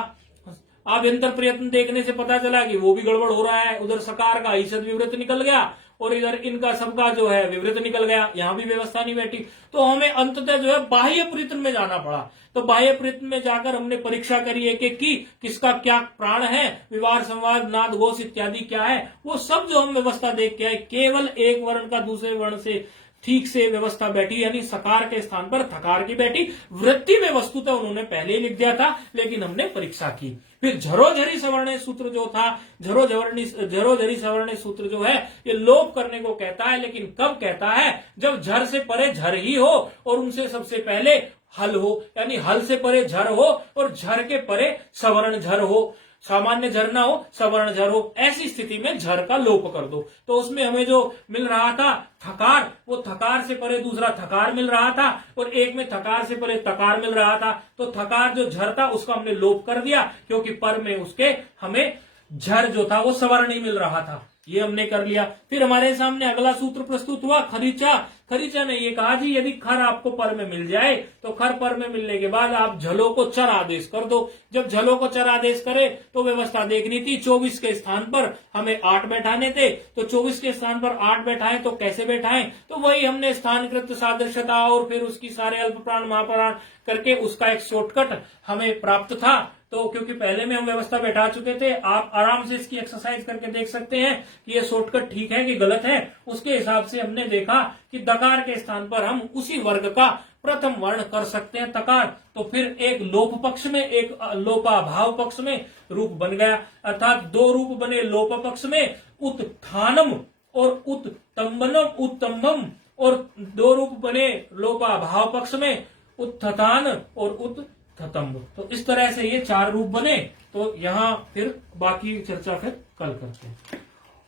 आभ्यंतर प्रयत्न देखने से पता चला कि वो भी गड़बड़ हो रहा है, उधर सकार का ईषद विवृत निकल गया और इधर इनका सबका जो है विवृत निकल गया, यहां भी व्यवस्था नहीं बैठी। तो हमें अंततः जो है बाह्य प्रयत्न में जाना पड़ा। तो बाह्य प्रयत्न में जाकर हमने परीक्षा करी एक एक की, किसका क्या प्राण है, विवार संवाद नाद घोष इत्यादि क्या है, वो सब जो हम व्यवस्था देख के आए, केवल एक वर्ण का दूसरे वर्ण से ठीक से व्यवस्था बैठी, यानी सकार के स्थान पर थकार की बैठी। वृत्ति में वस्तुतः उन्होंने पहले ही लिख दिया था, लेकिन हमने परीक्षा की। फिर झरोझरी सवर्ण सूत्र जो था, झरोझरी सवर्ण सूत्र जो है ये लोप करने को कहता है, लेकिन कब कहता है, जब झर से परे झर ही हो और उनसे सबसे पहले हल हो, यानी हल से परे झर हो और झर के परे सवर्ण झर हो, सामान्य झर ना हो सवर्ण झर हो, ऐसी स्थिति में झर का लोप कर दो। तो उसमें हमें जो मिल रहा था थकार, वो थकार से परे दूसरा थकार मिल रहा था, और एक में थकार से परे तकार मिल रहा था। तो थकार जो झर था उसका हमने लोप कर दिया, क्योंकि पर में उसके हमें झर जो था वो सवर्ण ही मिल रहा था, ये हमने कर लिया। फिर हमारे सामने अगला सूत्र प्रस्तुत हुआ खरीचा। खरीचा ने ये कहा जी यदि खर आपको पर में मिल जाए तो खर पर में मिलने के बाद आप झलो को चर आदेश कर दो। जब झलो को चर आदेश करे तो व्यवस्था देखनी थी, 24 के स्थान पर हमें 8 बैठाने थे, तो 24 के स्थान पर 8 बैठाएं तो कैसे बैठाएं, तो वही हमने स्थानकृत सादृश्यता और फिर उसकी सारे अल्प प्राण महाप्राण करके उसका एक शॉर्टकट हमें प्राप्त था। तो क्योंकि पहले में हम व्यवस्था बैठा चुके थे, आप आराम से इसकी एक्सरसाइज करके देख सकते हैं कि ये शॉर्टकट ठीक है कि गलत है। उसके हिसाब से हमने देखा कि दकार के स्थान पर हम उसी वर्ग का प्रथम वर्ण कर सकते हैं तकार। तो फिर एक लोप पक्ष में एक लोपाभाव पक्ष में रूप बन गया, अर्थात दो रूप बने लोप पक्ष में, उत्थानम और उत्तम्बम, और दो रूप बने लोपाभाव पक्ष में, उत्थान और उत्थतम्ब। तो इस तरह से ये 4 रूप बने। तो यहाँ फिर बाकी चर्चा फिर कल करते हैं।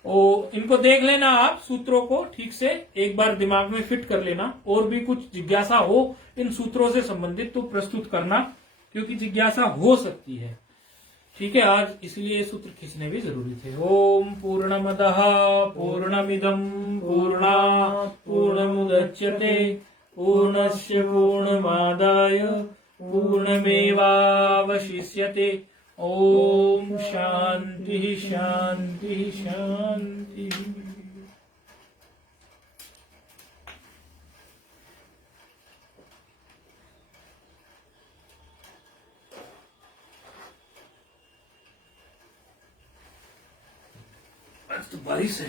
और इनको देख लेना, आप सूत्रों को ठीक से एक बार दिमाग में फिट कर लेना, और भी कुछ जिज्ञासा हो इन सूत्रों से संबंधित तो प्रस्तुत करना, क्योंकि जिज्ञासा हो सकती है। ठीक है, आज इसलिए सूत्र खींचने भी जरूरी थे। ओम पूर्णमदः पूर्णमिदं पूर्णात् पूर्णमुदच्यते पूर्णस्य पूर्णमादाय पूर्णमेवावशिष्यते। ओम शांति शांति शांति। आज तो बारिश है।